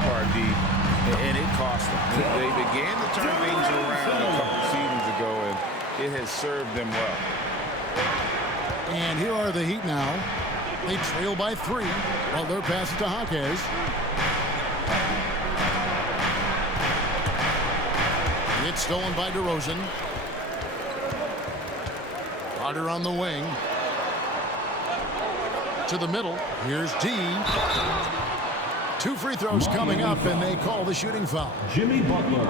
part, D, and it cost them. They began to turn things around a couple seasons ago, and it has served them well. And here are the Heat now. They trail by 3 while their pass to Jaquez. It's stolen by DeRozan. Carter on the wing. To the middle. Here's D. 2 free throws coming up, and they call the shooting foul. Jimmy Butler.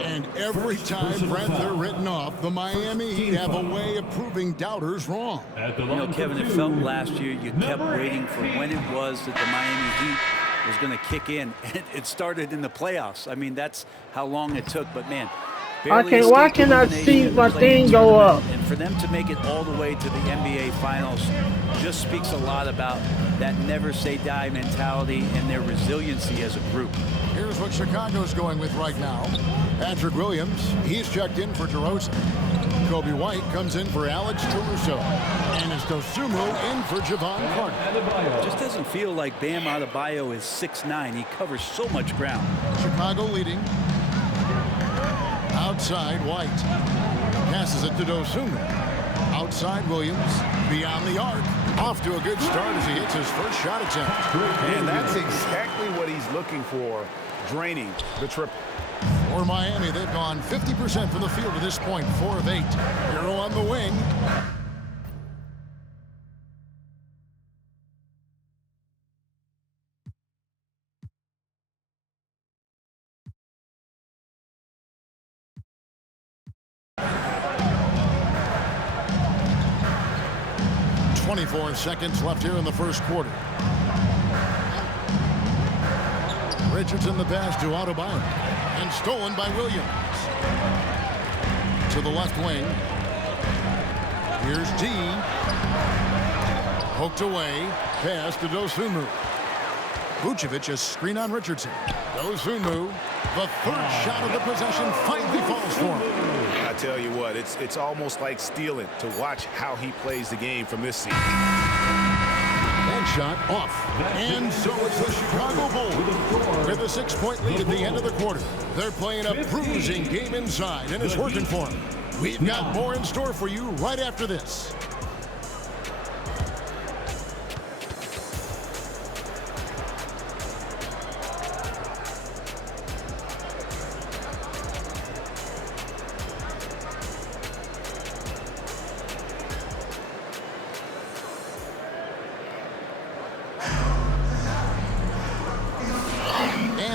And every time, Brent, they're written off. The Miami Heat have a way of proving doubters wrong. You know, Kevin, it felt last year you kept waiting for when it was that the Miami Heat was going to kick in. It started in the playoffs. I mean, that's how long it took. But, man, why can I see my thing go up? And for them to make it all the way to the NBA Finals just speaks a lot about that never-say-die mentality and their resiliency as a group. Here's what Chicago's going with right now. Patrick Williams, he's checked in for DeRozan. Kobe White comes in for Alex Caruso. And it's Dosunmu in for Javon Carter. It just doesn't feel like Bam Adebayo is 6'9". He covers so much ground. Chicago leading. Outside White. Passes it to Dosunmu. Outside Williams. Beyond the arc. Off to a good start as he hits his first shot attempt. And that's exactly what he's looking for, draining the triple. For Miami, they've gone 50% from the field to this point, 4 of 8. Hero on the wing. .24 seconds left here in the first quarter. Richardson the pass to Adebayo. And stolen by Williams. To the left wing. Here's D. Poked away. Pass to Dosunmu. Vucevic, a screen on Richardson. Dosunmu. The third shot of the possession finally falls for him. I tell you what, it's almost like stealing to watch how he plays the game from this season. And shot off. And so it's the Chicago Bulls with a 6-point lead at the end of the quarter. They're playing a bruising game inside, and it's working for them. We've got more in store for you right after this.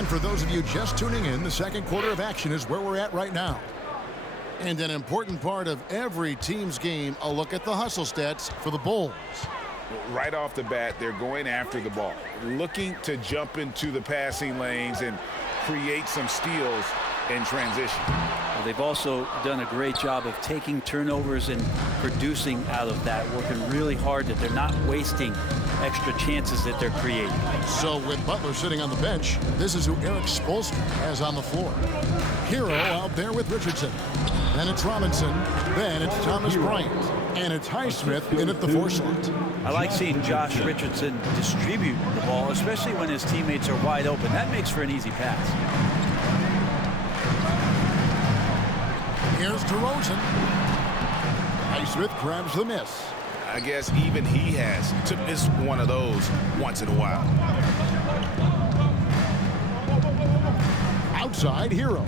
For those of you just tuning in, the second quarter of action is where we're at right now. And an important part of every team's game, a look at the hustle stats for the Bulls. Right off the bat, they're going after the ball, looking to jump into the passing lanes and create some steals in transition. Well, they've also done a great job of taking turnovers and producing out of that, working really hard that they're not wasting extra chances that they're creating. So with Butler sitting on the bench, this is who Eric Spoelstra has on the floor. Hero out there with Richardson. Then it's Robinson. Then it's Thomas Bryant. And it's Highsmith in at the 4 slot. I like seeing Josh Richardson distribute the ball, especially when his teammates are wide open. That makes for an easy pass. Here's DeRozan. Highsmith grabs the miss. I guess even he has to miss one of those once in a while. Outside, Hero.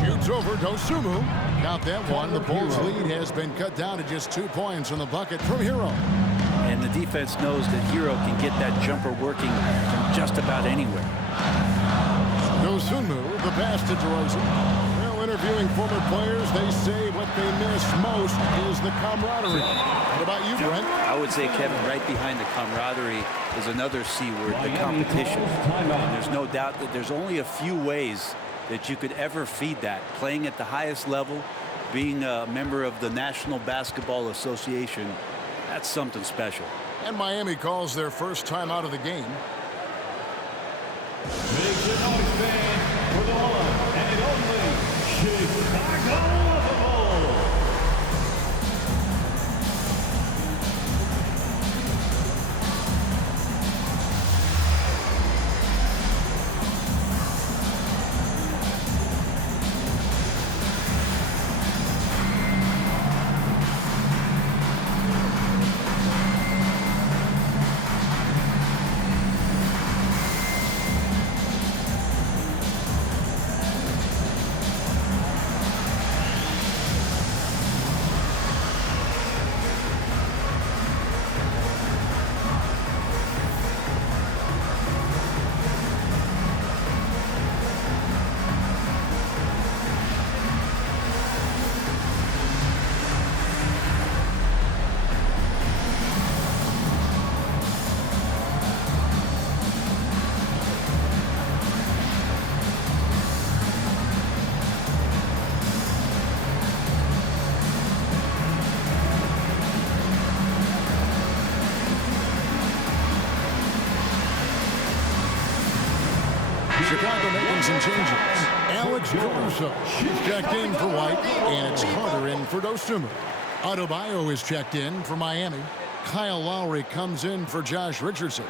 Shoots over Dosunmu. Count that one. The Bulls' lead has been cut down to just 2 points from the bucket from Hero. And the defense knows that Hero can get that jumper working from just about anywhere. Dosunmu, the pass to DeRozan. Interviewing former players, they say what they miss most is the camaraderie. What about you, Brent? I would say, Kevin, right behind the camaraderie is another C word, the competition. And there's no doubt that there's only a few ways that you could ever feed that. Playing at the highest level, being a member of the National Basketball Association, that's something special. And Miami calls their first time out of the game. Make some noise, fans, for the one and only Chicago Bulls. Chicago making some changes. Alex Caruso is checked in for White, and it's Carter in for Dosunmu. Adebayo is checked in for Miami. Kyle Lowry comes in for Josh Richardson.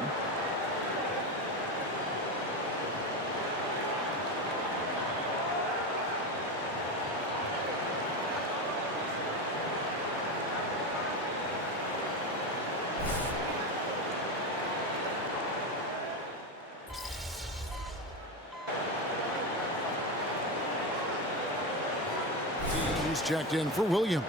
He's checked in for Williams.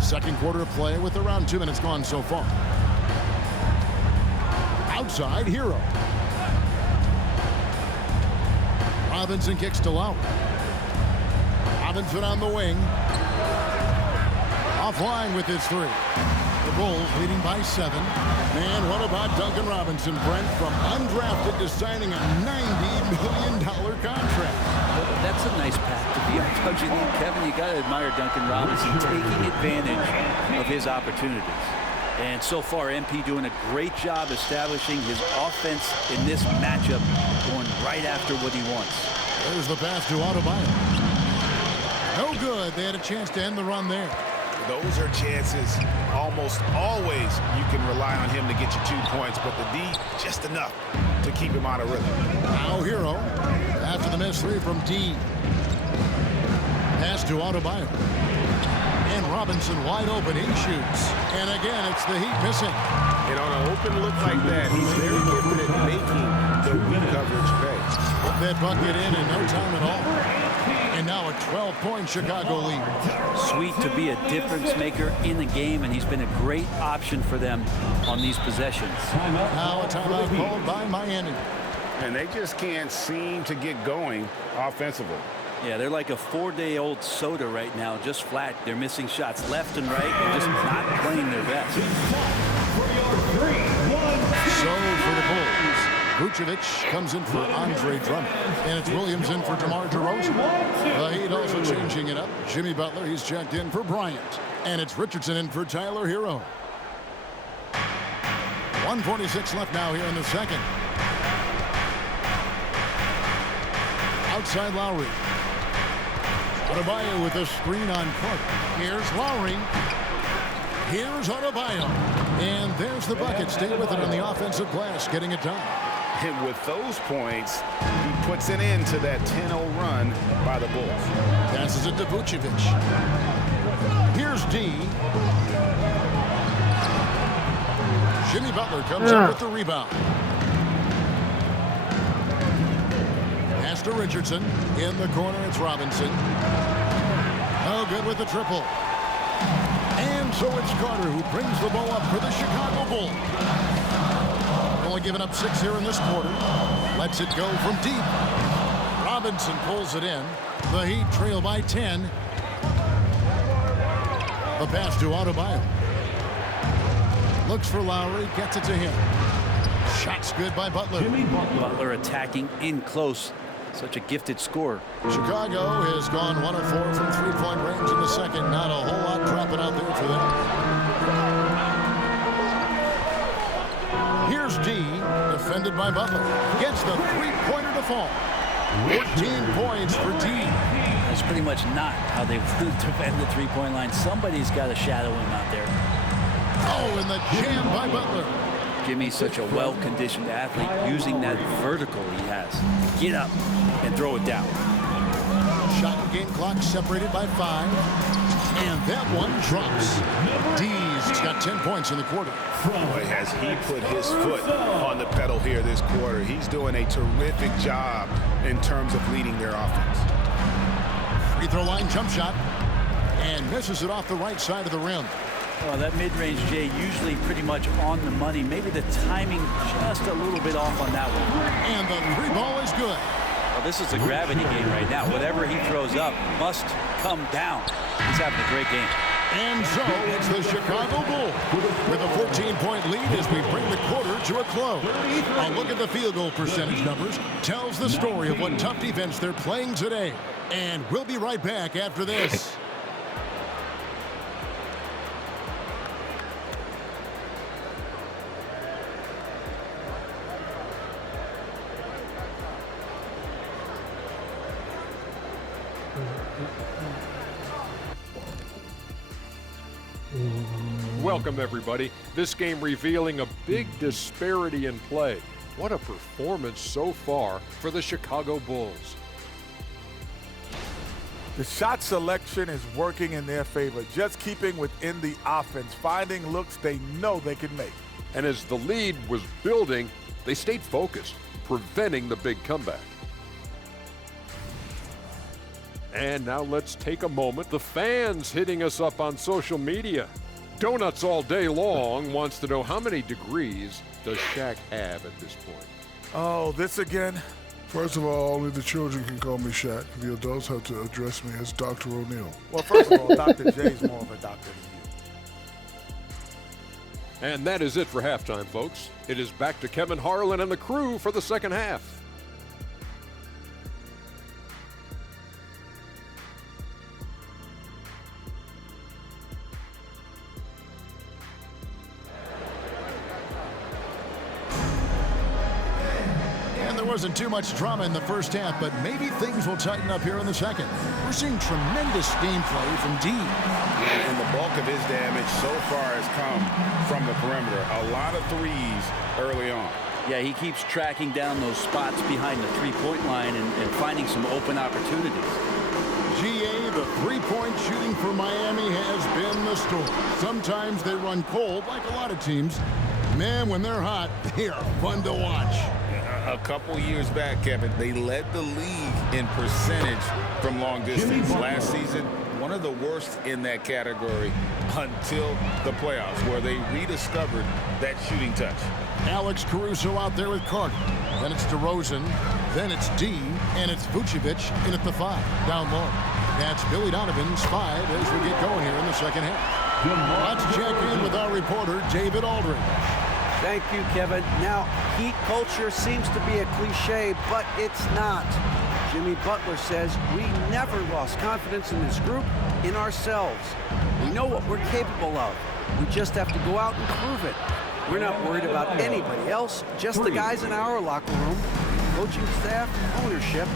Second quarter of play with around 2 minutes gone so far. Outside, Hero. Robinson kicks to Lowry. Robinson on the wing. Offline with his three. The Bulls leading by 7. Man, what about Duncan Robinson, Brent, from undrafted to signing a $90 million contract? That's a nice path to be on Dungeon League. Kevin, you got to admire Duncan Robinson taking advantage of his opportunities. And so far, MP doing a great job establishing his offense in this matchup, going right after what he wants. There's the pass to Adebayo. No good. They had a chance to end the run there. Those are chances almost always you can rely on him to get you 2 points, but the D, just enough to keep him out of rhythm. Now Hero after the missed three from D. Pass to Adebayo. And Robinson wide open. He shoots. And again, it's the Heat missing. And on an open look like that, he's very gifted at making the weak coverage pay. Put that bucket in no time at all. And now a 12-point Chicago lead. Sweet to be a difference maker in the game, and he's been a great option for them on these possessions. Now a timeout called by Miami. And they just can't seem to get going offensively. Yeah, they're like a 4-day-old soda right now, just flat. They're missing shots left and right and just not playing their best. So for the Bulls, Vucevic comes in for Andre Drummond. And it's Williams in for DeMar DeRozan. The Heat also changing it up. Jimmy Butler, he's checked in for Bryant. And it's Richardson in for Tyler Hero. 1:46 left now here in the second. Outside Lowry. Adebayo with a screen on Carter. Here's Lowry. Here's Adebayo. And there's the bucket. Stay with it on the offensive glass, getting it done. And with those points, he puts an end to that 10-0 run by the Bulls. Passes it to Vucevic. Here's D. Jimmy Butler comes up with the rebound. Pass to Richardson. In the corner, it's Robinson. Oh, good with the triple. And so it's Carter who brings the ball up for the Chicago Bulls. Only giving up 6 here in this quarter. Lets it go from deep. Robinson pulls it in. The Heat trail by 10. The pass to Adebayo. Looks for Lowry. Gets it to him. Shot's good by Butler. Butler attacking in close. Such a gifted scorer. Chicago has gone 1 of 4 from three-point range in the second. Not a whole lot dropping out there for them. Here's D, defended by Butler. Gets the three-pointer to fall. 14 points for D. That's pretty much not how they would defend the three-point line. Somebody's got to shadow him out there. Oh, and the jam by Butler. Jimmy's such a well-conditioned athlete, using that vertical he has to get up and throw it down. Shot and game clock separated by 5. And that one drops. D's got 10 points in the quarter. Boy, has he put his foot on the pedal here this quarter. He's doing a terrific job in terms of leading their offense. Free throw line jump shot. And misses it off the right side of the rim. Well, that mid-range, Jay, usually pretty much on the money. Maybe the timing just a little bit off on that one. And the three ball is good. Well, this is a gravity game right now. Whatever he throws up must come down. He's having a great game. And so it's the Chicago Bulls with a 14-point lead as we bring the quarter to a close. A look at the field goal percentage numbers tells the story of what tough defense they're playing today. And we'll be right back after this. Welcome, everybody. This game revealing a big disparity in play. What a performance so far for the Chicago Bulls. The shot selection is working in their favor, just keeping within the offense, finding looks they know they can make. And as the lead was building, they stayed focused, preventing the big comeback. And now let's take a moment. The fans hitting us up on social media. Donuts all day long wants to know how many degrees does Shaq have at this point? Oh, this again? First of all, only the children can call me Shaq. The adults have to address me as Dr. O'Neal. Well, first of all, Dr. J's more of a doctor than you. And that is it for halftime, folks. It is back to Kevin Harlan and the crew for the second half. There wasn't too much drama in the first half, but maybe things will tighten up here in the second. We're seeing tremendous gameplay from D. And the bulk of his damage so far has come from the perimeter. A lot of threes early on. Yeah, he keeps tracking down those spots behind the three-point line and finding some open opportunities. GA, the three-point shooting for Miami has been the story. Sometimes they run cold, like a lot of teams. Man, when they're hot, they are fun to watch. A couple years back, Kevin, they led the league in percentage from long distance. Last season, one of the worst in that category until the playoffs, where they rediscovered that shooting touch. Alex Caruso out there with Carter. Then it's DeRozan. Then it's D. And it's Vucevic in at the 5, down low. That's Billy Donovan's 5 as we get going here in the second half. Let's check in with our reporter, David Aldridge. Thank you, Kevin. Now, Heat culture seems to be a cliche, but it's not. Jimmy Butler says we never lost confidence in this group, in ourselves. We know what we're capable of. We just have to go out and prove it. We're not worried about anybody else, just the guys in our locker room, coaching staff, ownership,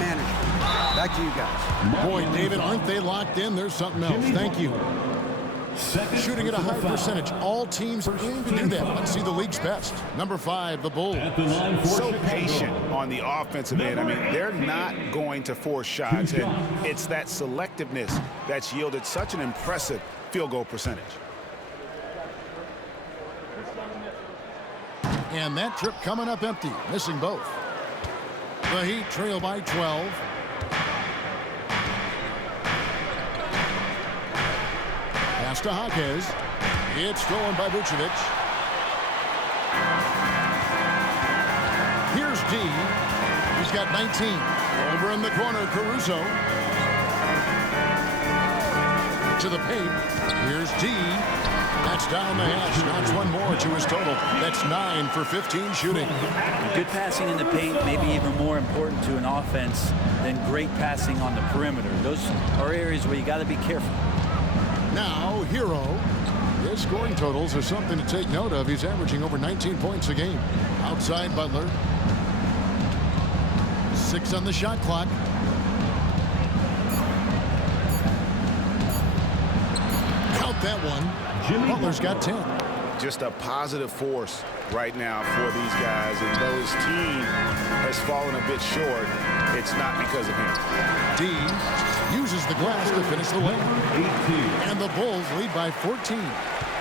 management. Back to you guys. Boy, David, aren't they locked in? There's something else. Thank you. Shooting at a high percentage. All teams are aiming to do that. Let's see the league's best. Number 5, the Bulls. So patient on the offensive end. I mean, they're not going to force shots, and it's that selectiveness that's yielded such an impressive field goal percentage. And that trip coming up empty, missing both. The Heat trail by 12. Pass to Jaquez. It's stolen by Vucevic. Here's D. He's got 19. Over in the corner, Caruso. To the paint. Here's D. That's down the hash. Knocks one more to his total. That's 9 for 15 shooting. Good passing in the paint may be even more important to an offense than great passing on the perimeter. Those are areas where you got to be careful. Now, Hero. His scoring totals are something to take note of. He's averaging over 19 points a game. Outside Butler. 6 on the shot clock. Count that one. Butler's got 10. Just a positive force right now for these guys. And though his team has fallen a bit short, it's not because of him. D uses the glass to finish the lane. And the Bulls lead by 14.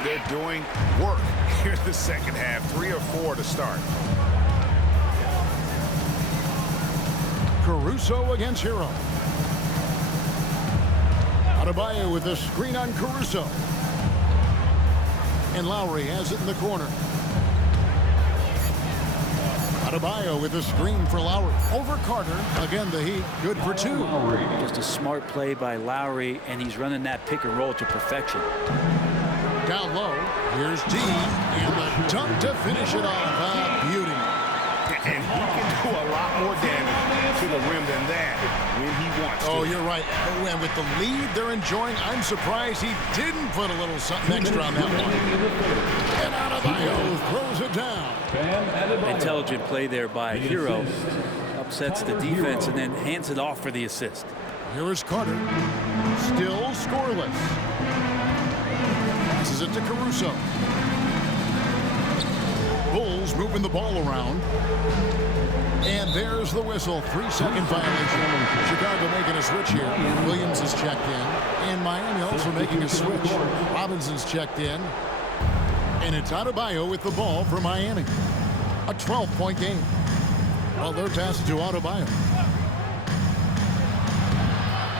They're doing work here in the second half. 3 or 4 to start. Caruso against Hero. Adebayo with a screen on Caruso. And Lowry has it in the corner. Adebayo with a screen for Lowry. Over Carter. Again, the Heat good for 2. Just a smart play by Lowry, and he's running that pick and roll to perfection. Down low. Here's D. And the dunk to finish it off. Beauty. And he can do a lot more damage to the rim than that when he wants to. Oh, you're right. And with the lead they're enjoying, I'm surprised he didn't put a little something extra on that one. And Adebayo throws it down. Intelligent play there by Hero. Upsets the defense and then hands it off for the assist. Here is Carter. Still scoreless. Passes it to Caruso. Bulls moving the ball around. And there's the whistle. 3-second violation. Chicago making a switch here. Williams is checked in. And Miami also making a switch. Robinson's checked in. And it's Adebayo with the ball for Miami. A 12-point game. Well, they're passing to Adebayo.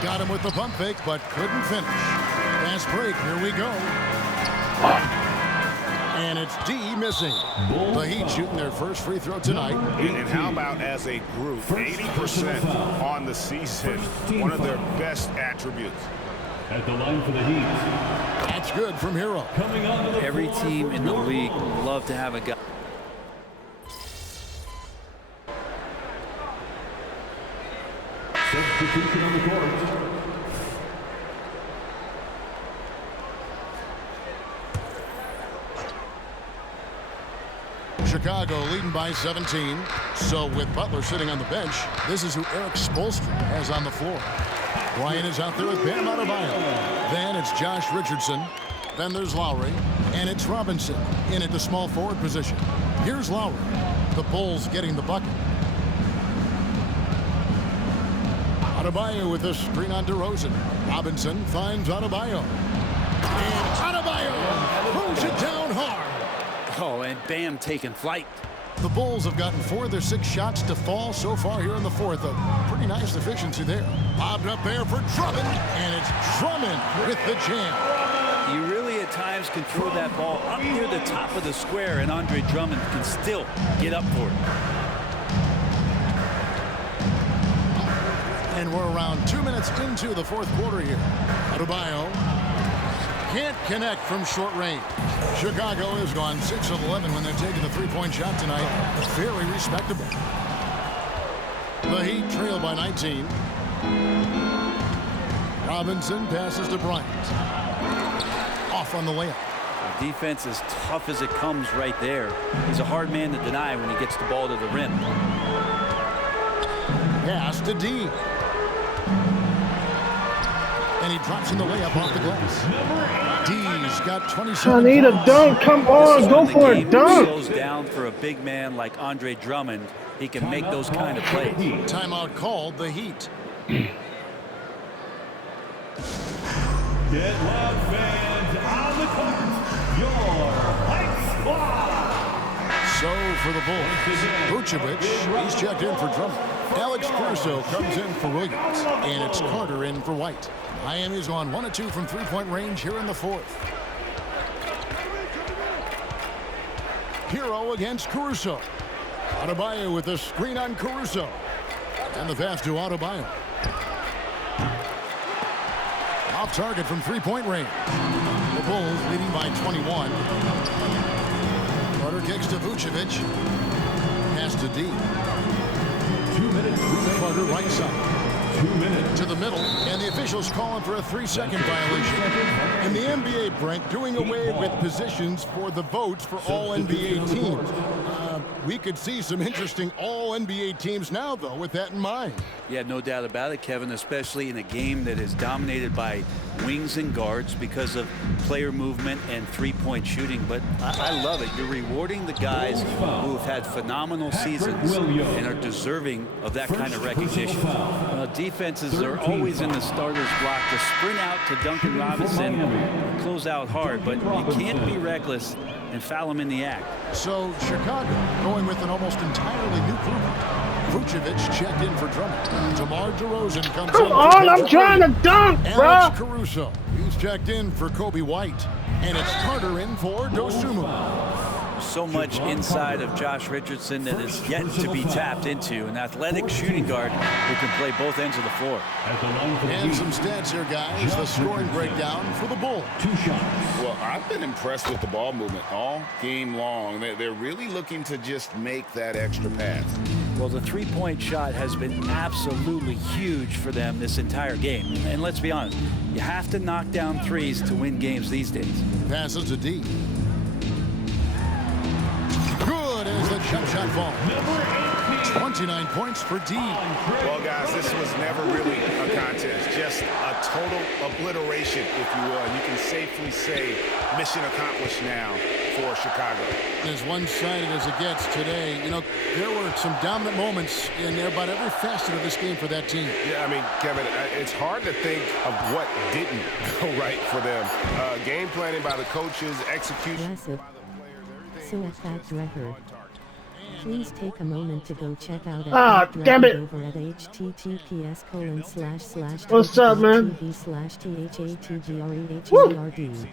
Got him with the pump fake, but couldn't finish. Fast break. Here we go. And it's D missing. The Heat shooting their first free throw tonight. And how about as a group, 80% on the season, one of their best attributes. At the line for the Heat. That's good from Hero. Coming on to the Every floor team for in the Brooklyn. league would love to have a guy. Substitution on the court. Chicago leading by 17. So with Butler sitting on the bench, this is who Eric Spoelstra has on the floor. Ryan is out there with Bam Adebayo. Then it's Josh Richardson. Then there's Lowry. And it's Robinson in at the small forward position. Here's Lowry. The Bulls getting the bucket. Adebayo with a screen on DeRozan. Robinson finds Adebayo. And Adebayo throws it down hard. Oh, and Bam taking flight. The Bulls have gotten 4 of their 6 shots to fall so far here in the fourth. A pretty nice efficiency there. Bobbed up there for Drummond, and it's Drummond with the jam. You really at times can throw that ball up near the top of the square, and Andre Drummond can still get up for it. And we're around 2 minutes into the fourth quarter here. Adebayo can't connect from short range. Chicago has gone 6 of 11 when they're taking the three-point shot tonight. Very respectable. The Heat trail by 19. Robinson passes to Bryant. Off on the layup. The defense is tough as it comes right there. He's a hard man to deny when he gets the ball to the rim. Pass to D. And he drops in the layup off the glass. D's got 27. I need a dunk. Come on, go for a dunk. Slows down for a big man like Andre Drummond. He can make those kind of plays. Timeout called, the Heat. Get loud, fans, on the court. Your Heights Squad. So for the Bulls, Vucevic, he's checked in for Drummond. Alex Caruso comes in for Williams. And it's Carter in for White. Miami's on 1 of 2 from three-point range here in the fourth. Hero against Caruso. Adebayo with a screen on Caruso. And the pass to Adebayo. Off target from three-point range. The Bulls leading by 21. Carter kicks to Vucevic. Pass to D. 2 minutes. Carter right side. 2 minutes. To the middle, and the officials calling for a 3-second violation. And the NBA, Brent, doing away with positions for the votes for all NBA teams. We could see some interesting all-NBA teams now, though, with that in mind. Yeah, no doubt about it, Kevin, especially in a game that is dominated by wings and guards because of player movement and three-point shooting. But I love it. You're rewarding the guys who have had phenomenal seasons and are deserving of that kind of recognition. Defenses are always in the starter's block to sprint out to Duncan Robinson, close out hard, but you can't be reckless and foul him in the act. So Chicago going with an almost entirely new group. Vucevic checked in for Drummond. DeMar DeRozan comes in. Come on, I'm trying to dunk, bro. Alex Caruso. He's checked in for Kobe White. And it's Carter in for Dosunmu. so much inside of Josh Richardson that is yet to be tapped into. An athletic shooting guard who can play both ends of the floor. And some stats here, guys. The scoring breakdown for the Bulls. 2 shots. Well, I've been impressed with the ball movement all game long. They're really looking to just make that extra pass. Well, the three-point shot has been absolutely huge for them this entire game. And let's be honest, you have to knock down threes to win games these days. Passes to D. Good as the jump shot falls. 29 points for D. Well, guys, this was never really a contest, just a total obliteration, if you will. And you can safely say mission accomplished now for Chicago. As one-sided as it gets today, you know, there were some dominant moments in about every facet of this game for that team. Yeah, I mean, Kevin, it's hard to think of what didn't go right for them. Game planning by the coaches, execution by the players, So at that record, please take a moment to go check out damn it. over at https:// What's up, man? TV/THATGREHERD.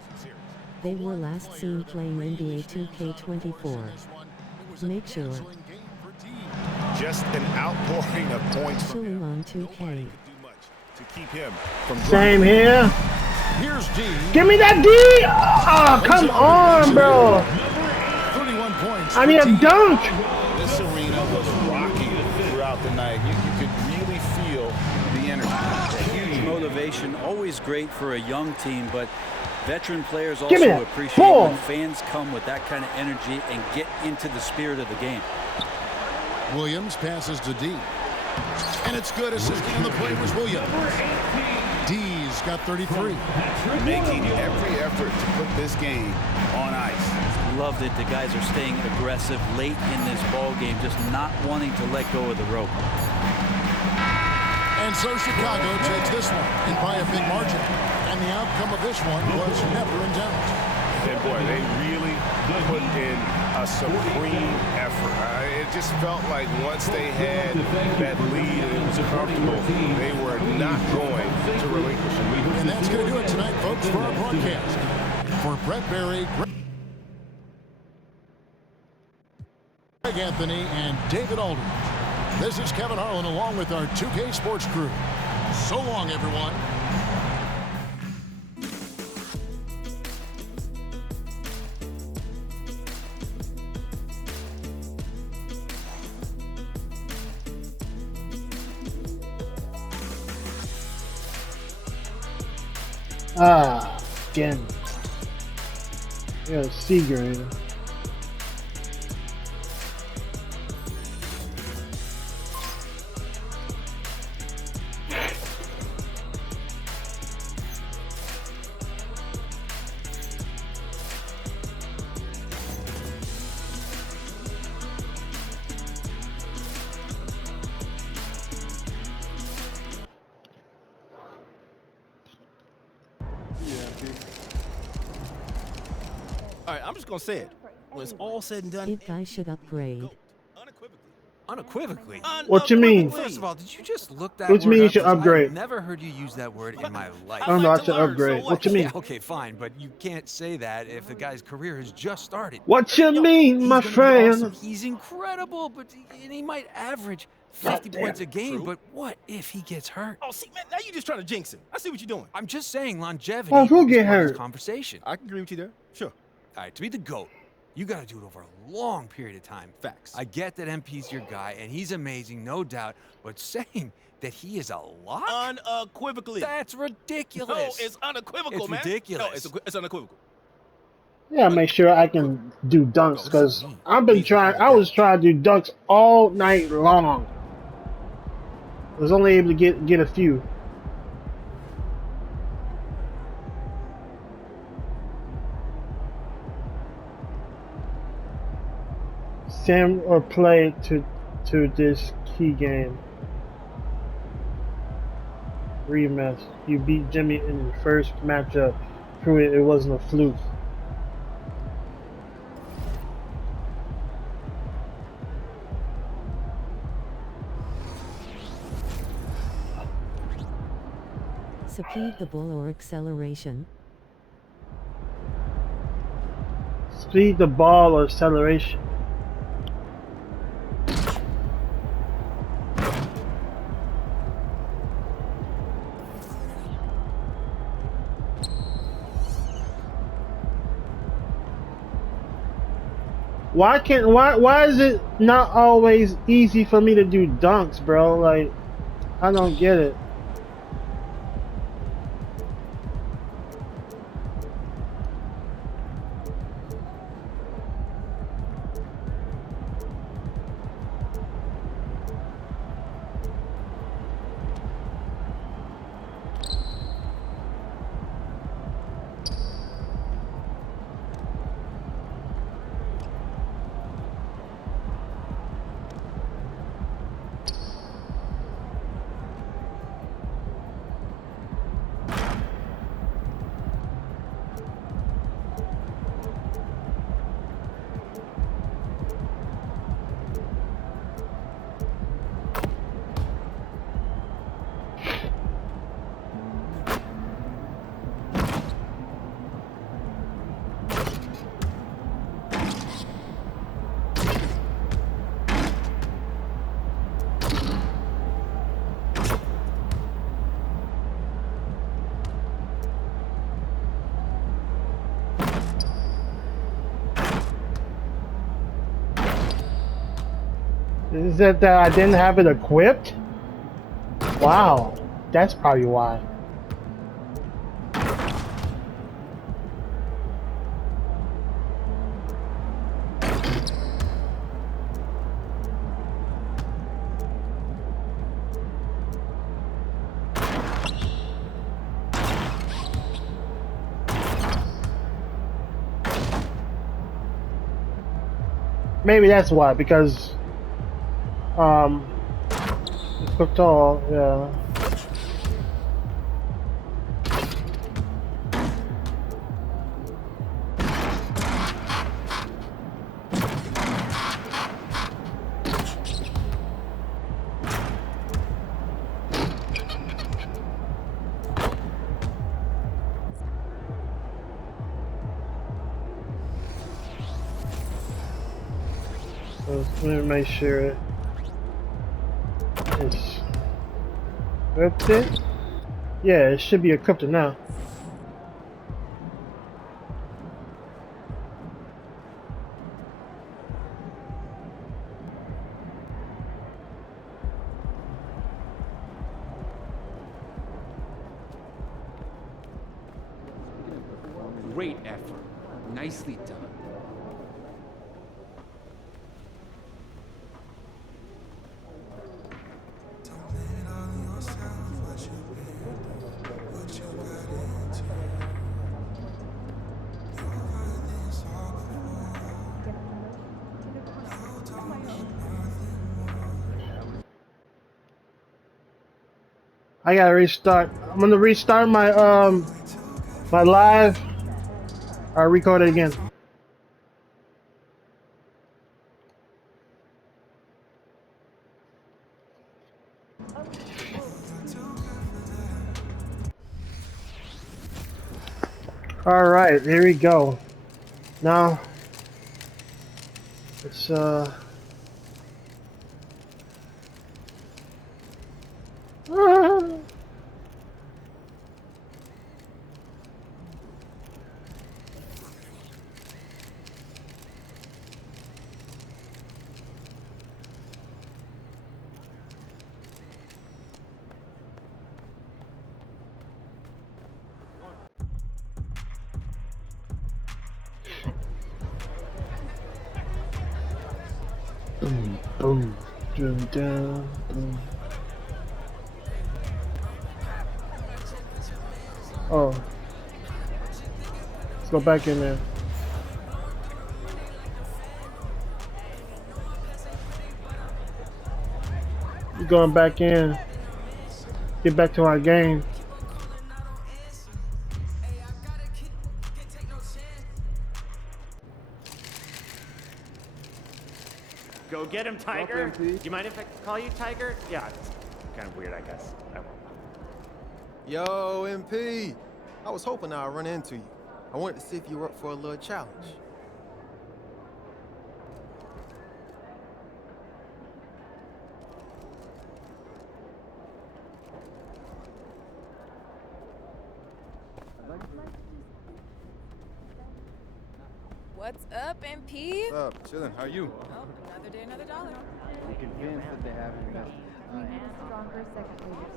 They were last seen playing NBA 2K24. Make sure. just an outpouring of points from him. On 2K. To keep him from Same here. Here's D. Give me that D! Oh, come on, bro. 31 points. I need a dunk. This arena was rocking throughout the night. You could really feel the energy. Huge motivation, always great for a young team, but veteran players Give me also that appreciate ball. when fans come with that kind of energy and get into the spirit of the game. Williams passes to D. And it's good. Assisting on the play was Williams. D's got 33. Making every effort to put this game on ice. Love that the guys are staying aggressive late in this ball game, just not wanting to let go of the rope. And so Chicago takes this one and by a big margin. And the outcome of this one was never in doubt. And boy, they really put in a supreme effort. It just felt like once they had that lead and it was comfortable, they were not going to relinquish it. And that's going to do it tonight, folks, for our broadcast. For Brett Berry, Greg Anthony, and David Aldridge, this is Kevin Harlan along with our 2K Sports crew. So long, everyone. Ah, again. Yeah, C grade. All right, I'm just gonna say it. When it's all said and done, It guy should upgrade. unequivocally. What you mean? First of all, did you just look that What you word mean you up? should 'Cause upgrade? I've never heard you use that word in my life. I don't know, I should upgrade. What you mean? Yeah, okay, fine, but you can't say that if the guy's career has just started. What you mean, my He's gonna be friend? awesome. He's incredible, and he might average 50 points a game, but what if he gets hurt? Oh, see, man, now you're just trying to jinx him. I see what you're doing. I'm just saying longevity Oh, who is get part of this hurt? conversation. I can agree with you there. Sure. All right, to be the GOAT, you got to do it over a long period of time. Facts. I get that MP's your guy, and he's amazing, no doubt, but saying that he is a lock? Unequivocally. That's ridiculous. No, it's unequivocal, man. It's ridiculous. No, it's unequivocal. Yeah, make sure I can do dunks because I've been trying. I was trying to do dunks all night long. I was only able to get a few. Sim or play to this key game. Rematch. You beat Jimmy in the first matchup, proving it wasn't a fluke. Speed the ball or acceleration. Speed the ball or acceleration. Why is it not always easy for me to do dunks, bro? Like, I don't get it. Is it that I didn't have it equipped? Wow, that's probably why. Maybe that's why, because equipped all, yeah. So let me make sure it's equipped it. Yeah, it should be equipped now. Great effort. Nicely done. I gotta restart. I'm gonna restart my my live. I'll record it again. All right, here we go. Now it's boom, boom, boom, down, boom. Oh, let's go back in there. We're going back in. Get back to our game. Go get him, Tiger. Do you mind if I call you Tiger? Yeah, it's kind of weird, I guess. I won't. Yo, MP. I was hoping I'd run into you. I wanted to see if you were up for a little challenge. What's up, MP? What's up? Chilling. How are you? Oh, another day, another dollar. I'm convinced that they haven't missed. Stronger second leaders.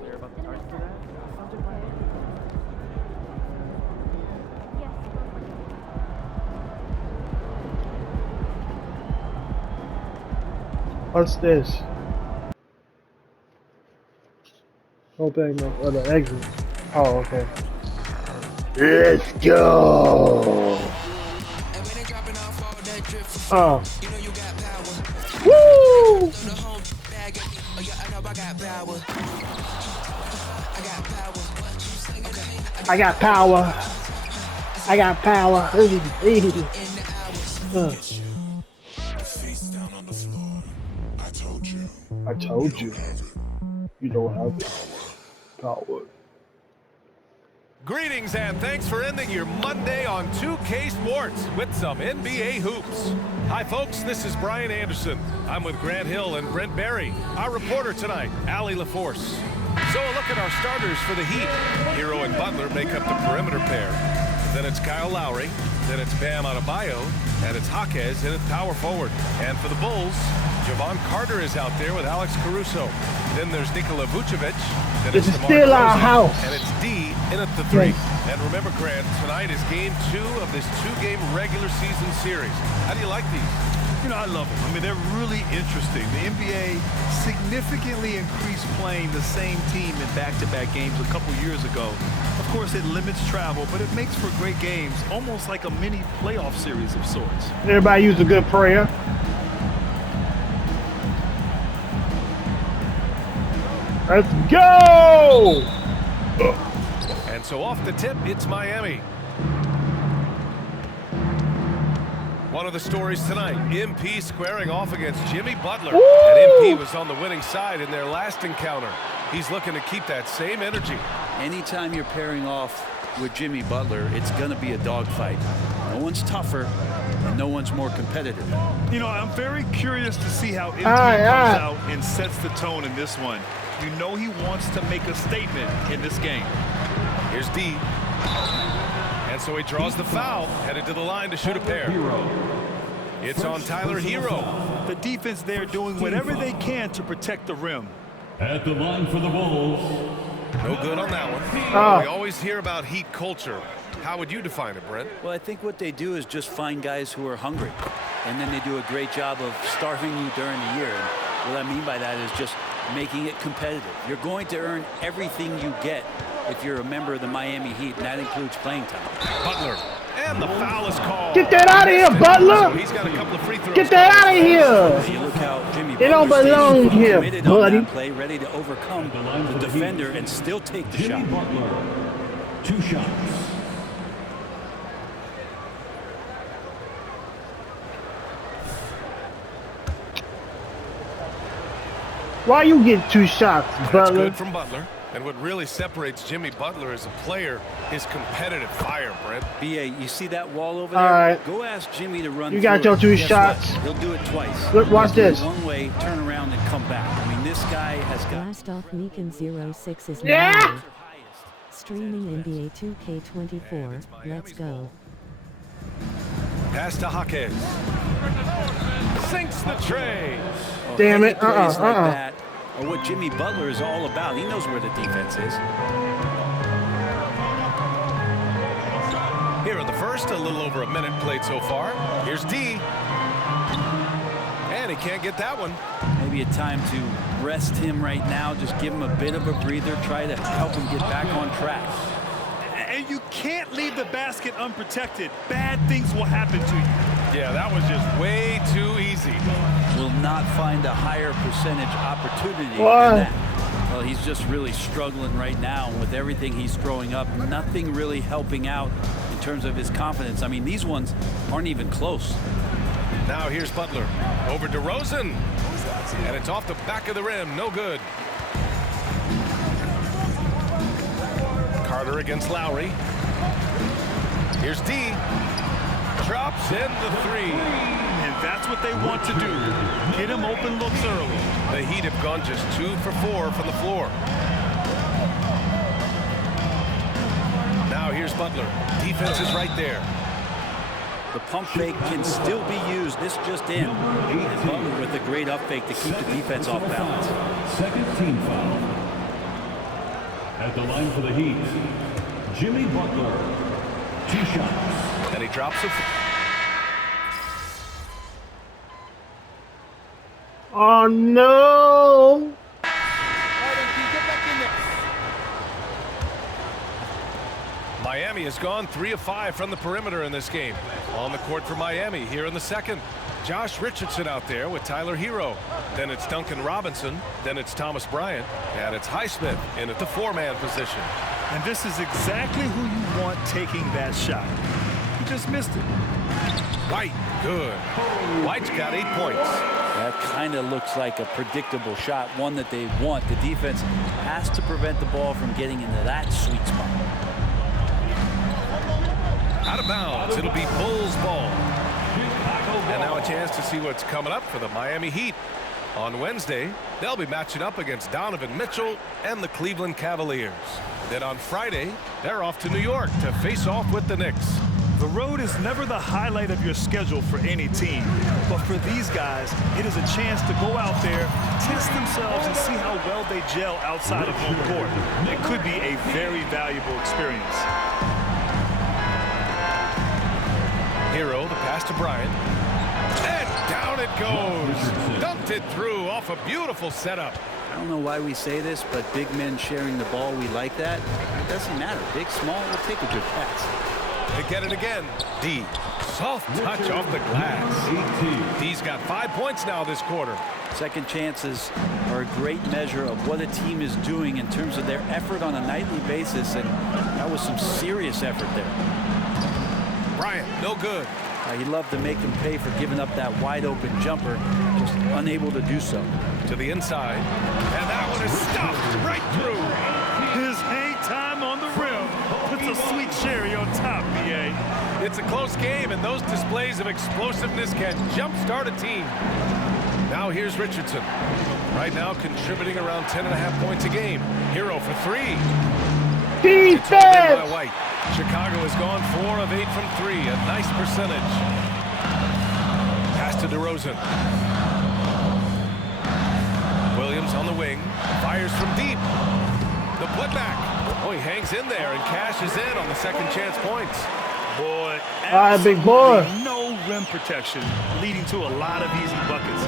They're about to charge for that? What's this? Opening the exit. Oh, okay. Let's go! Oh. Woo! I got power. I got power. I told you. You don't have power. Greetings and thanks for ending your Monday on 2K Sports with some NBA hoops. Hi folks, this is Brian Anderson. I'm with Grant Hill and Brent Barry. Our reporter tonight, Allie LaForce. So a look at our starters for the Heat. Hero and Butler make up the perimeter pair. Then it's Kyle Lowry, then it's Bam Adebayo, and it's Jaquez, and it's power forward. And for the Bulls, Javon Carter is out there with Alex Caruso. Then there's Nikola Vucevic. Then This it's is DeMar still our DeRozan, house. and it's D in at the 3. Yes. And remember, Grant, tonight is game 2 of this 2-game regular season series. How do you like these? You know, I love them. I mean, they're really interesting. The NBA significantly increased playing the same team in back-to-back games a couple years ago. Of course, it limits travel, but it makes for great games, almost like a mini playoff series of sorts. Everybody use a good prayer. Let's go! And so off the tip, it's Miami. One of the stories tonight, MP squaring off against Jimmy Butler. Woo! And MP was on the winning side in their last encounter. He's looking to keep that same energy. Anytime you're pairing off with Jimmy Butler, it's going to be a dogfight. No one's tougher, and no one's more competitive. You know, I'm very curious to see how MP Aye, comes aye. out and sets the tone in this one. You know he wants to make a statement in this game. Here's D. And so he draws the foul, headed to the line to shoot a pair. It's on Tyler Hero. The defense there doing whatever they can to protect the rim. At the line for the Bulls. No good on that one. Oh. We always hear about Heat culture. How would you define it, Brent? Well, I think what they do is just find guys who are hungry, and then they do a great job of starving you during the year. And what I mean by that is just making it competitive. You're going to earn everything you get if you're a member of the Miami Heat, and that includes playing time. Butler. And the foul is called. Get that out of here, Butler! So he's got a couple of free throws. Get that out of here! You look how Jimmy It don't Butler stays belong here, committed on buddy. that play, ready to overcome the defender and still take the Jimmy shot. Butler. 2 shots. Why you get 2 shots, That's Butler? good from Butler. And what really separates Jimmy Butler as a player is competitive fire, Brent. BA, you see that wall over there? All right. Go ask Jimmy to run You got through your it. 2 Guess shots. what? He'll do it twice. Look, watch He'll do it this. one way, turn around, and come back. I mean, this guy has got... Blast off Meekin 06 is Yeah! now streaming NBA 2K24. Let's go. Pass to Jaquez. Sinks the tray. Damn Any it. plays like that are what Jimmy Butler is all about. He knows where the defense is. Here in the first, a little over a minute played so far. Here's D. And he can't get that one. Maybe a time to rest him right now. Just give him a bit of a breather. Try to help him get back on track. And you can't leave the basket unprotected. Bad things will happen to you. Yeah, that was just way too easy. Will not find a higher percentage opportunity Why? than that. Well, he's just really struggling right now. And with everything he's throwing up, nothing really helping out in terms of his confidence. I mean, these ones aren't even close. Now here's Butler. Over DeRozan. And it's off the back of the rim. No good. Carter against Lowry. Here's D. Drops in the 3. And that's what they want to do. Get him open looks early. The Heat have gone just 2 for 4 from the floor. Now here's Butler. Defense is right there. The pump fake can still be used. This just in. And Butler with a great up fake to keep the defense off balance. Second team foul. At the line for the Heat, Jimmy Butler. 2 shots. And he drops it. Oh no! Miami has gone 3 of 5 from the perimeter in this game. On the court for Miami here in the second. Josh Richardson out there with Tyler Hero. Then it's Duncan Robinson. Then it's Thomas Bryant. And it's Highsmith in at the 4-man position. And this is exactly who you want taking that shot. He just missed it. White, good. White's got 8 points. That kind of looks like a predictable shot, one that they want. The defense has to prevent the ball from getting into that sweet spot. Out of bounds. It'll be Bulls ball. And now a chance to see what's coming up for the Miami Heat. On Wednesday, they'll be matching up against Donovan Mitchell and the Cleveland Cavaliers. Then on Friday, they're off to New York to face off with the Knicks. The road is never the highlight of your schedule for any team. But for these guys, it is a chance to go out there, test themselves, and see how well they gel outside of home court. It could be a very valuable experience. Hero, the pass to Bryant. And down it goes. Dumped it through off a beautiful setup. I don't know why we say this, but big men sharing the ball, we like that. It doesn't matter. Big, small, we'll take a good pass. They get it again. D. Soft touch off the glass. D's got 5 points now this quarter. Second chances are a great measure of what a team is doing in terms of their effort on a nightly basis, and that was some serious effort there. Bryant, no good. He'd love to make him pay for giving up that wide open jumper, just unable to do so. To the inside, and that one is stuffed right through. His hang time on the rim puts a sweet cherry on top, BA. It's a close game, and those displays of explosiveness can jumpstart a team. Now here's Richardson. Right now contributing around 10.5 points a game. Hero for 3. It's all in by White. Chicago has gone 4 of 8 from 3. A nice percentage. Pass to DeRozan. Williams on the wing. Fires from deep. The putback. Oh, he hangs in there and cashes in on the second chance points. Boy, all right, big boy. No rim protection, leading to a lot of easy buckets.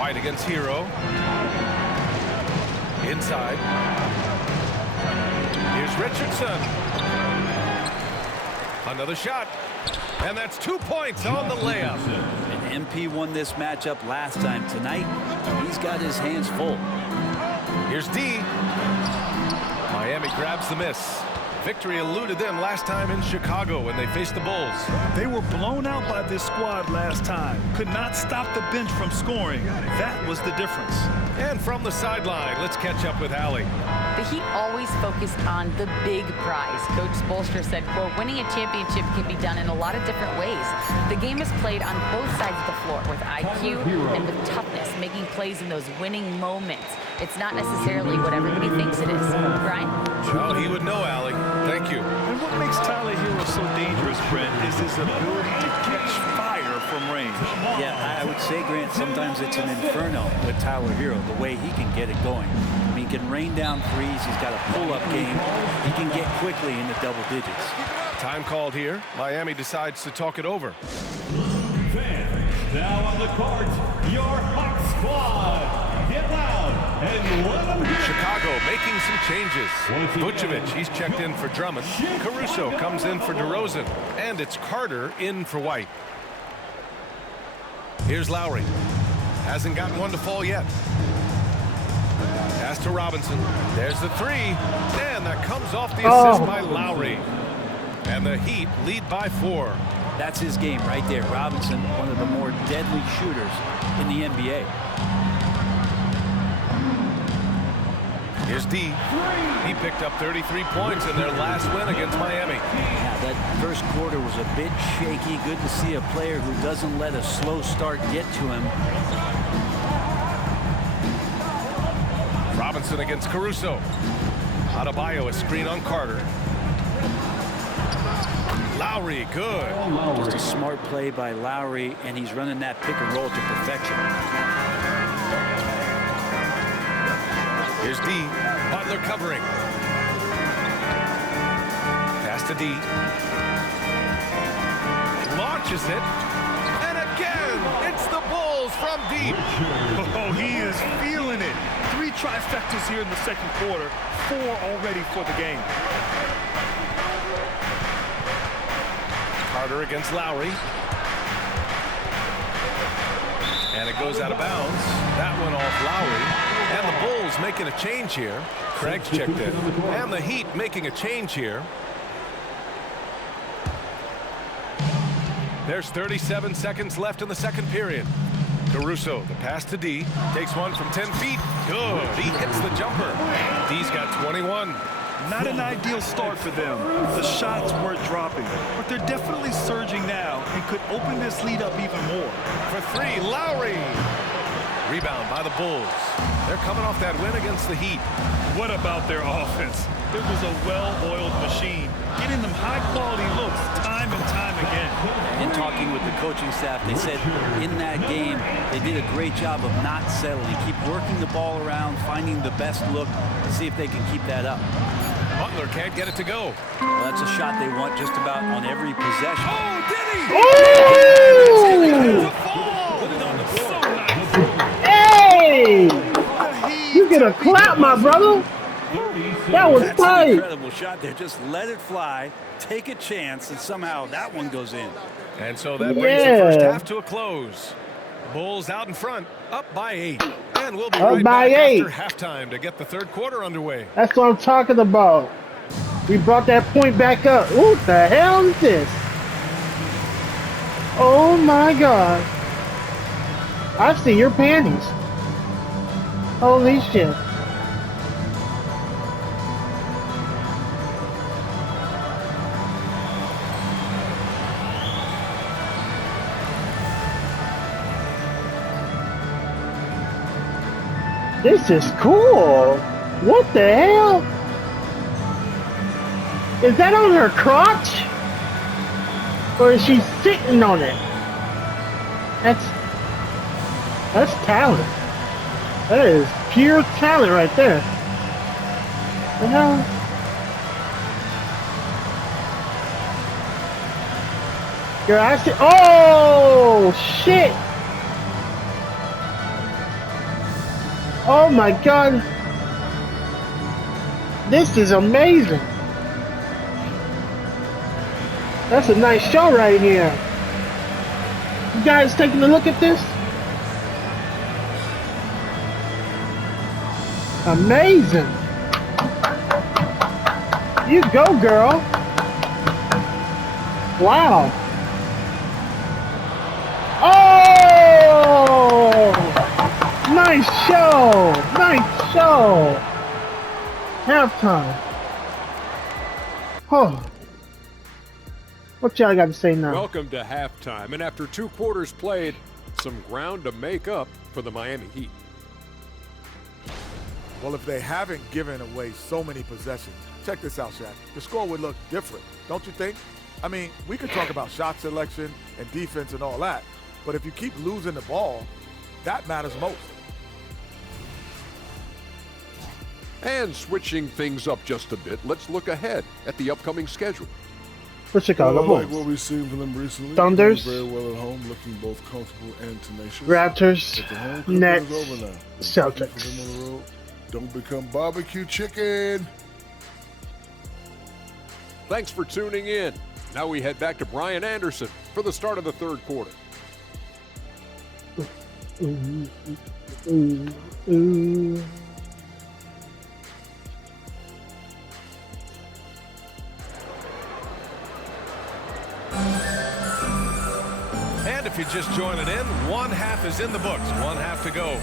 White against Hero. Inside. Here's Richardson. Another shot. And that's 2 points on the layup. And MP won this matchup last time. Tonight, he's got his hands full. Here's D. Miami grabs the miss. Victory eluded them last time in Chicago when they faced the Bulls. They were blown out by this squad last time. Could not stop the bench from scoring. That was the difference. And from the sideline, let's catch up with Allie. The Heat always focus on the big prize. Coach Spoelstra said, quote, winning a championship can be done in a lot of different ways. The game is played on both sides of the floor with IQ and with toughness, making plays in those winning moments. It's not necessarily what everybody thinks it is. Brian? Well, he would know, Allie. Thank you. And what makes Tyler Hero so dangerous, Brent, is his ability to catch fire from range. Yeah, I would say, Grant, sometimes it's an inferno with Tyler Hero, the way he can get it going. I mean, he can rain down threes. He's got a pull-up game. He can get quickly into double digits. Time called here. Miami decides to talk it over. Fans, now on the court, your Hawk squad. Get loud and let them hear. Chicago making some changes. Vucevic, he's checked in for Drummond. Caruso comes in for DeRozan. And it's Carter in for White. Here's Lowry. Hasn't gotten one to fall yet. Pass to Robinson. There's the 3. And that comes off the assist by Lowry. And the Heat lead by 4. That's his game right there. Robinson, one of the more deadly shooters in the NBA. Here's D. He picked up 33 points in their last win against Miami. Yeah, that first quarter was a bit shaky. Good to see a player who doesn't let a slow start get to him. Robinson against Caruso. Adebayo, a screen on Carter. Lowry, good. Just a smart play by Lowry, and he's running that pick and roll to perfection. Here's D. Butler covering. Pass to D. Launches it. And again, it's the Bulls from deep. Oh, he is feeling it. 3 trifectas here in the second quarter. 4 already for the game. Carter against Lowry. And it goes out of bounds. That one off Lowry. And the Bulls making a change here. Craig's checked in. And the Heat making a change here. There's 37 seconds left in the second period. Caruso, the pass to D. Takes one from 10 feet. Good. He hits the jumper. D's got 21. Not an ideal start for them. The shots weren't dropping, but they're definitely surging now and could open this lead up even more. For 3, Lowry. Rebound by the Bulls. They're coming off that win against the Heat. What about their offense? It was a well-oiled machine, getting them high-quality looks time and time again. In talking with the coaching staff, they said in that game they did a great job of not settling. Keep working the ball around, finding the best look, and see if they can keep that up. Butler can't get it to go. Well, that's a shot they want just about on every possession. Oh, did he? Hey! You get a clap, my brother. That was tight. An incredible shot there. Just let it fly, take a chance, and somehow that one goes in. And so that brings the first half to a close. Bulls out in front, up by 8. And we'll be right back after halftime to get the third quarter underway. That's what I'm talking about. We brought that point back up. What the hell is this? Oh my God. I see your panties. Holy shit. This is cool. What the hell? Is that on her crotch? Or is she sitting on it? That's talent. That is pure talent right there. The hell? Girl, I see. Oh shit! Oh my God! This is amazing. That's a nice show right here. You guys taking a look at this? Amazing. You go, girl. Wow. Oh! Nice show. Nice show. Halftime. Oh. What y'all got to say now? Welcome to halftime, and after 2 quarters played, some ground to make up for the Miami Heat. Well, if they haven't given away so many possessions, check this out, Shaq. The score would look different, don't you think? I mean, we could talk about shot selection and defense and all that, but if you keep losing the ball, that matters most. And switching things up just a bit, let's look ahead at the upcoming schedule. For Chicago Bulls. Like what we've seen from them recently. Thunders. Very well at home, looking both comfortable and tenacious. Raptors. Nets. Celtics. For them on the road. Don't become barbecue chicken. Thanks for tuning in. Now we head back to Brian Anderson for the start of the third quarter. And if you're just joining in, 1 half is in the books, 1 half to go.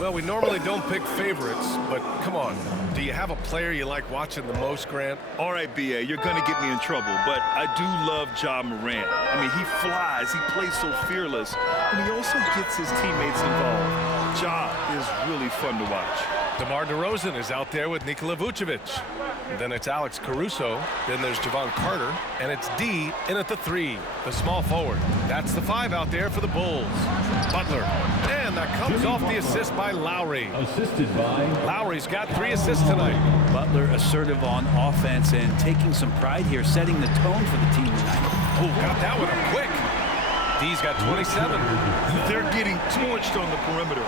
Well, we normally don't pick favorites, but come on. Do you have a player you like watching the most, Grant? All right, B.A., you're going to get me in trouble, but I do love Ja Morant. I mean, he flies, he plays so fearless, and he also gets his teammates involved. Ja is really fun to watch. DeMar DeRozan is out there with Nikola Vucevic. Then it's Alex Caruso. Then there's Javon Carter. And it's D in at the 3, the small forward. That's the 5 out there for the Bulls. Butler. And that comes off the assist by Lowry. Assisted by Lowry's got 3 assists tonight. Butler assertive on offense and taking some pride here, setting the tone for the team tonight. Oh, got that one up quick. D's got 27. They're getting torched on the perimeter.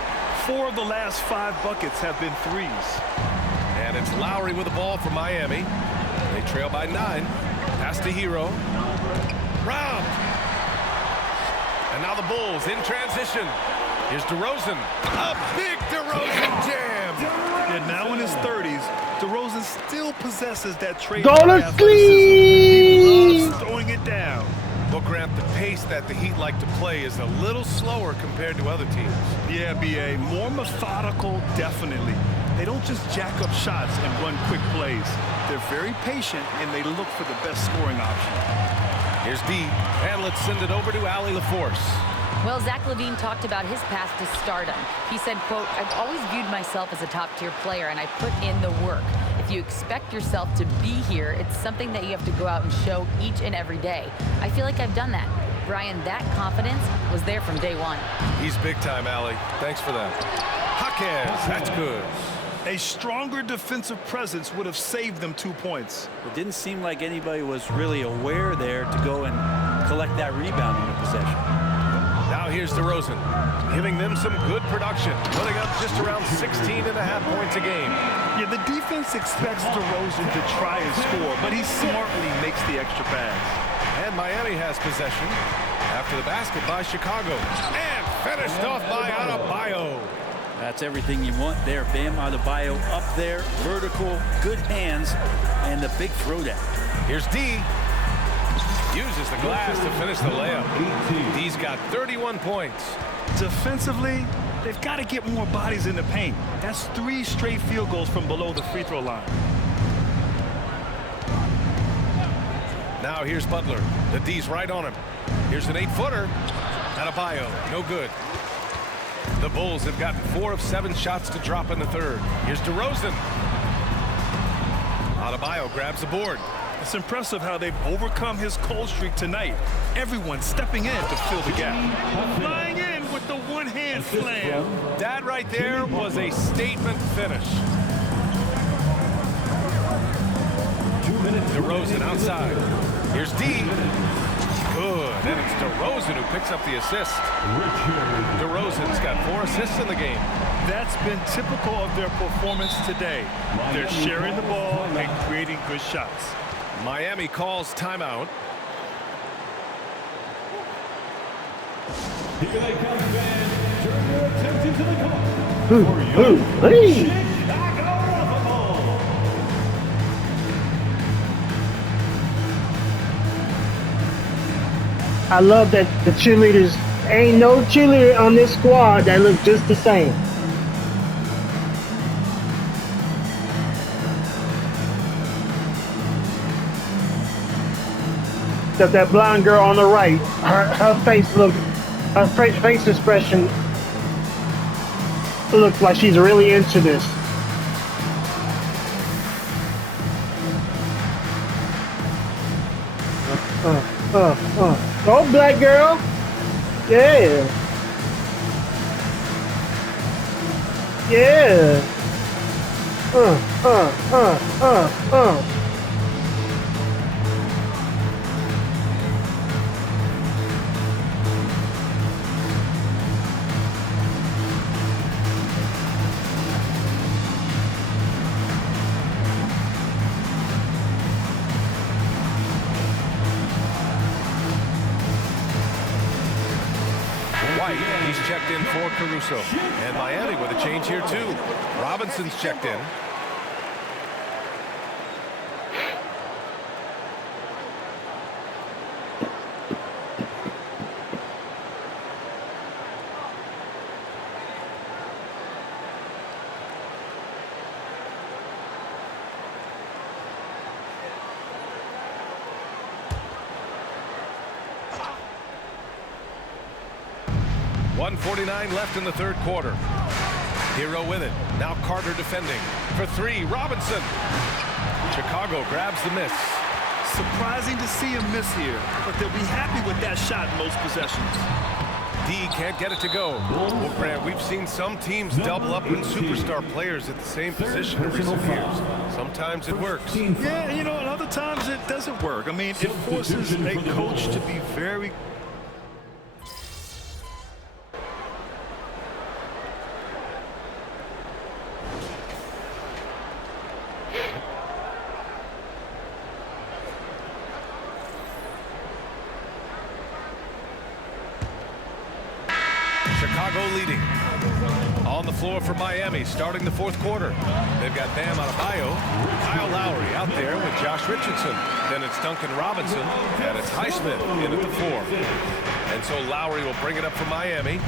4 of the last 5 buckets have been threes. And it's Lowry with the ball for Miami. They trail by 9. Pass to Hero. Round. And now the Bulls in transition. Here's DeRozan. A big DeRozan jam. And now in his 30s, DeRozan still possesses that trade. Go to sleep! He loves throwing it down. Well, Grant, the pace that the Heat like to play is a little slower compared to other teams. Yeah, B.A. More methodical, definitely. They don't just jack up shots and run quick plays. They're very patient, and they look for the best scoring option. Here's D, and let's send it over to Allie LaForce. Well, Zach LaVine talked about his path to stardom. He said, quote, "I've always viewed myself as a top-tier player, and I put in the work. If you expect yourself to be here, it's something that you have to go out and show each and every day. I feel like I've done that." Brian, that confidence was there from day one. He's big time, Allie. Thanks for that. Jaquez, that's good. A stronger defensive presence would have saved them 2 points. It didn't seem like anybody was really aware there to go and collect that rebound in the possession. Now here's DeRozan, giving them some good production, putting up just around 16.5 points a game. Yeah, the defense expects DeRozan to try and score, but he smartly makes the extra pass. And Miami has possession after the basket by Chicago. And finished off by Adebayo. That's everything you want there. Bam Adebayo up there, vertical, good hands, and the big throwdown. Here's D. Uses the glass to finish the layup. D's got 31 points. Defensively, they've got to get more bodies in the paint. That's 3 straight field goals from below the free throw line. Now here's Butler. The D's right on him. Here's an 8-footer. Adebayo, no good. The Bulls have gotten 4 of 7 shots to drop in the third. Here's DeRozan. Adebayo grabs the board. It's impressive how they've overcome his cold streak tonight. Everyone stepping in to fill the gap. Flying in with the one-hand slam. That right there was a statement finish. DeRozan outside. Here's D. Good. And it's DeRozan who picks up the assist. DeRozan's got 4 assists in the game. That's been typical of their performance today. They're sharing the ball and creating good shots. Miami calls timeout. Here they come, fans. Turn your attention to the court. I love that the cheerleaders, ain't no cheerleader on this squad that look just the same. Except that blonde girl on the right, her face expression looks like she's really into this. Go, black girl. Yeah. Yeah. He's checked in for Caruso. And Miami with a change here, too. Robinson's checked in. .149 left in the third quarter. Hero with it. Now Carter defending. For three, Robinson. Chicago grabs the miss. Surprising to see him miss here, but they'll be happy with that shot in most possessions. D can't get it to go. Well, Grant, we've seen some teams double up with superstar players at the same position in recent years. Sometimes it works. Yeah, you know, and other times it doesn't work. I mean, it forces a coach to be very... Chicago leading. On the floor for Miami, starting the fourth quarter. They've got Bam Adebayo, Kyle Lowry out there with Josh Richardson. Then it's Duncan Robinson, and it's Highsmith in at the 4. And so Lowry will bring it up for Miami.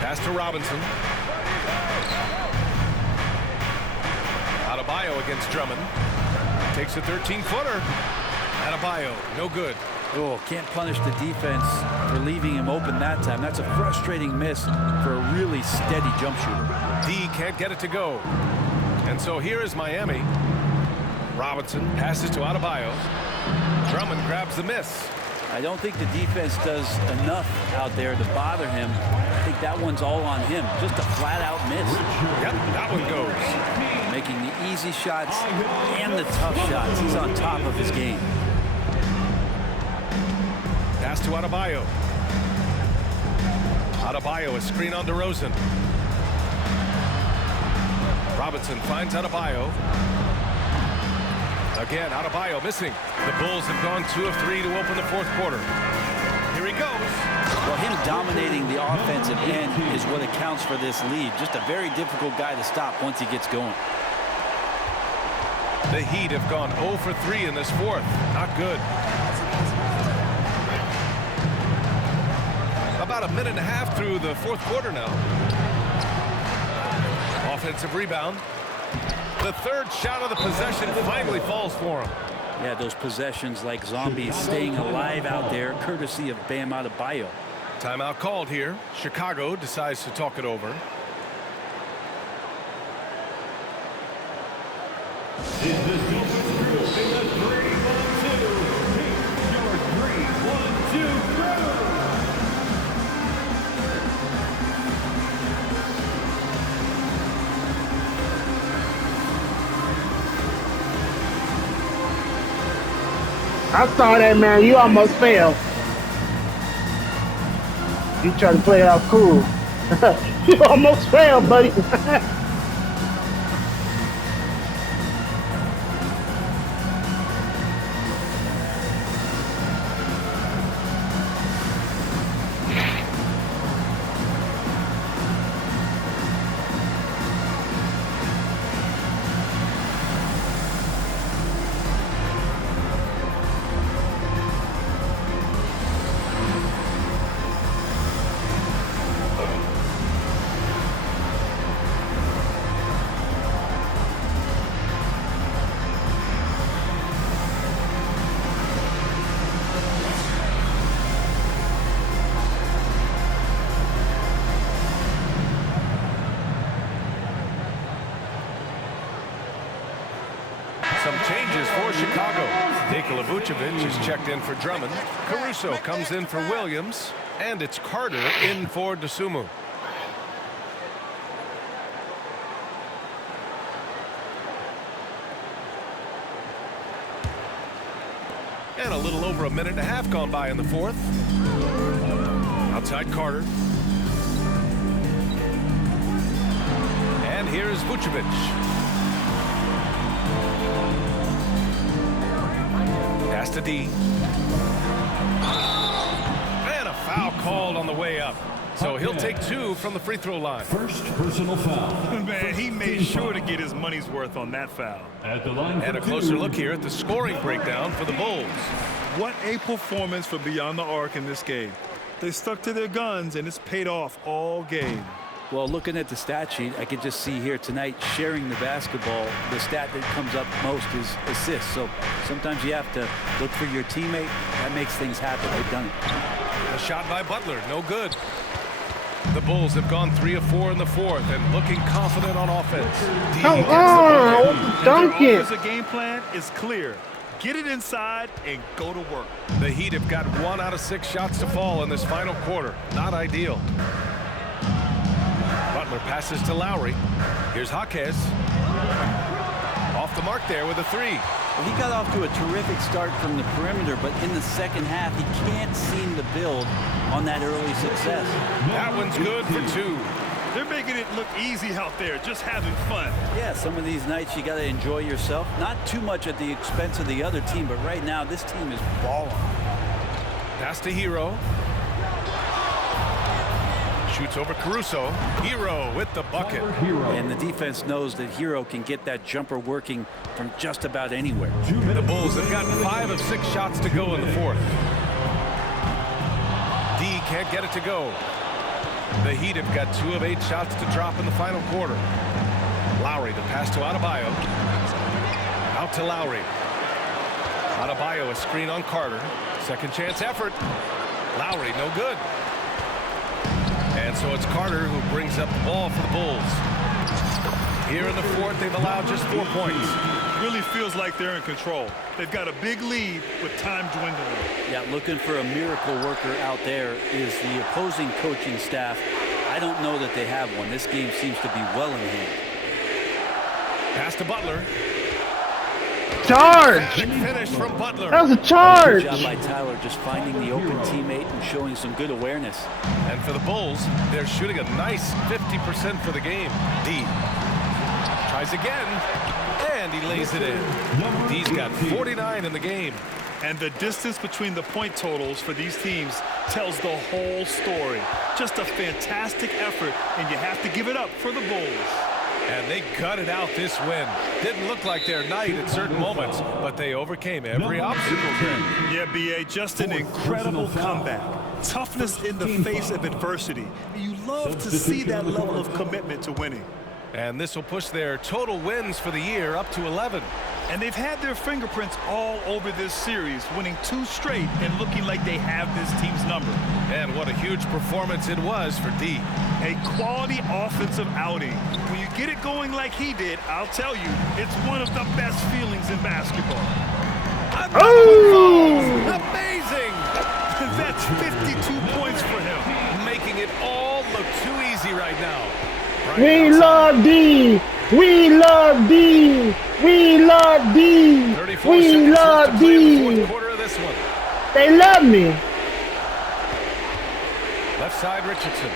Pass to Robinson. Adebayo against Drummond. Takes a 13-footer. Adebayo, no good. Oh, can't punish the defense for leaving him open that time. That's a frustrating miss for a really steady jump shooter. D can't get it to go. And so here is Miami. Robinson passes to Adebayo. Drummond grabs the miss. I don't think the defense does enough out there to bother him. I think that one's all on him. Just a flat-out miss. Yep, that one goes. Making the easy shots and the tough shots. He's on top of his game. Pass to Adebayo. Adebayo, a screen on DeRozan. Robinson finds Adebayo. Again, Adebayo missing. The Bulls have gone 2 of 3 to open the fourth quarter. Here he goes. Well, him dominating the offensive end is what accounts for this lead. Just a very difficult guy to stop once he gets going. The Heat have gone 0 for 3 in this fourth. Not good. About a minute and a half through the fourth quarter now. Offensive rebound. The third shot of the possession finally falls for him. Yeah, those possessions like zombies staying alive out there, courtesy of Bam Adebayo. Timeout called here. Chicago decides to talk it over. I saw that, man. You almost failed. You tried to play it out cool. You almost failed, buddy. Some changes for Chicago. Nikola Vucevic is checked in for Drummond. Caruso comes in for Williams. And it's Carter in for Dosunmu. And a little over a minute and a half gone by in the fourth. Outside Carter. And here is Vucevic. Pass to D. And a foul called on the way up. So he'll take 2 from the free throw line. First personal foul. Man, he made sure to get his money's worth on that foul. At the line and a closer look here at the scoring breakdown for the Bulls. What a performance for Beyond the Arc in this game. They stuck to their guns, and it's paid off all game. Well, looking at the stat sheet, I could just see here tonight sharing the basketball. The stat that comes up most is assists. So sometimes you have to look for your teammate. That makes things happen. They've done it. A shot by Butler, no good. The Bulls have gone 3 of 4 in the fourth and looking confident on offense. Come on, dunk Their it. offensive game plan is clear. Get it inside and go to work. The Heat have got 1 out of 6 shots to fall in this final quarter. Not ideal. Butler passes to Lowry. Here's Jaquez. Off the mark there with a 3. Well, he got off to a terrific start from the perimeter, but in the second half, he can't seem to build on that early success. That one's good for 2. They're making it look easy out there, just having fun. Yeah, some of these nights you got to enjoy yourself. Not too much at the expense of the other team, but right now this team is balling. Pass to Hero. Shoots over Caruso. Hero with the bucket. And the defense knows that Hero can get that jumper working from just about anywhere. The Bulls have got 5 of 6 shots to go in the fourth. D can't get it to go. The Heat have got 2 of 8 shots to drop in the final quarter. Lowry, the pass to Adebayo. Out to Lowry. Adebayo, a screen on Carter. Second chance effort. Lowry, no good. And so it's Carter who brings up the ball for the Bulls. Here in the fourth, they've allowed just 4 points. Really feels like they're in control. They've got a big lead with time dwindling. Yeah, looking for a miracle worker out there is the opposing coaching staff. I don't know that they have one. This game seems to be well in hand. Pass to Butler. Charge! Finish from Butler. That was a charge. Good job by Tyler, just finding the open teammate and showing some good awareness. And for the Bulls, they're shooting a nice 50% for the game. D tries again, and he lays it in. D's got 49 in the game. And the distance between the point totals for these teams tells the whole story. Just a fantastic effort, and you have to give it up for the Bulls. And they gutted out this win. Didn't look like their night at certain moments, but they overcame every obstacle. Yeah, B.A., just an incredible comeback. Toughness in the face of adversity. You love to see that level of commitment to winning. And this will push their total wins for the year up to 11. And they've had their fingerprints all over this series, winning 2 straight and looking like they have this team's number. And what a huge performance it was for D. A quality offensive outing. When you get it going like he did, I'll tell you, it's one of the best feelings in basketball. Oh! Amazing! That's 52 points for him. Making it all look too easy right now. We love D. We love D. We love D. We love D. Quarter of this one. They love me. Left side Richardson.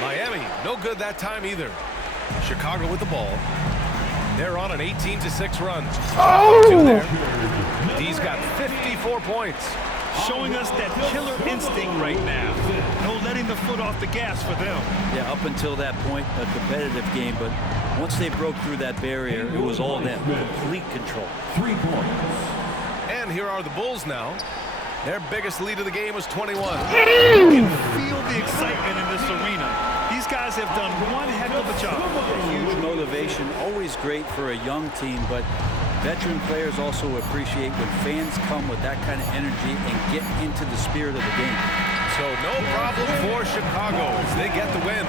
Miami, no good that time either. Chicago with the ball. They're on an 18-6 run. Oh! D's got 54 points. Showing us that killer instinct right now. No letting the foot off the gas for them. Yeah, up until that point, a competitive game, but once they broke through that barrier, it was all them. Complete control. 3 points. And here are the Bulls now. Their biggest lead of the game was 21. You can feel the excitement in this arena. These guys have done one heck of a job. Huge motivation, always great for a young team, but veteran players also appreciate when fans come with that kind of energy and get into the spirit of the game. So no problem for Chicago as they get the win.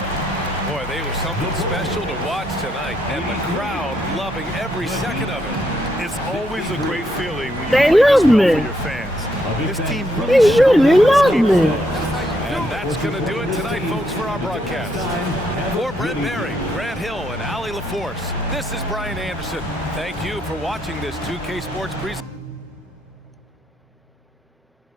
Boy, they were something special to watch tonight, and the crowd loving every second of it. It's always a great feeling when you They play love this well me. for your fans. This team They really love me. And that's going to do it tonight, folks, for our broadcast. For Brent Berry, Grant Hill, and Allie LaForce, this is Brian Anderson. Thank you for watching this 2K Sports presentation.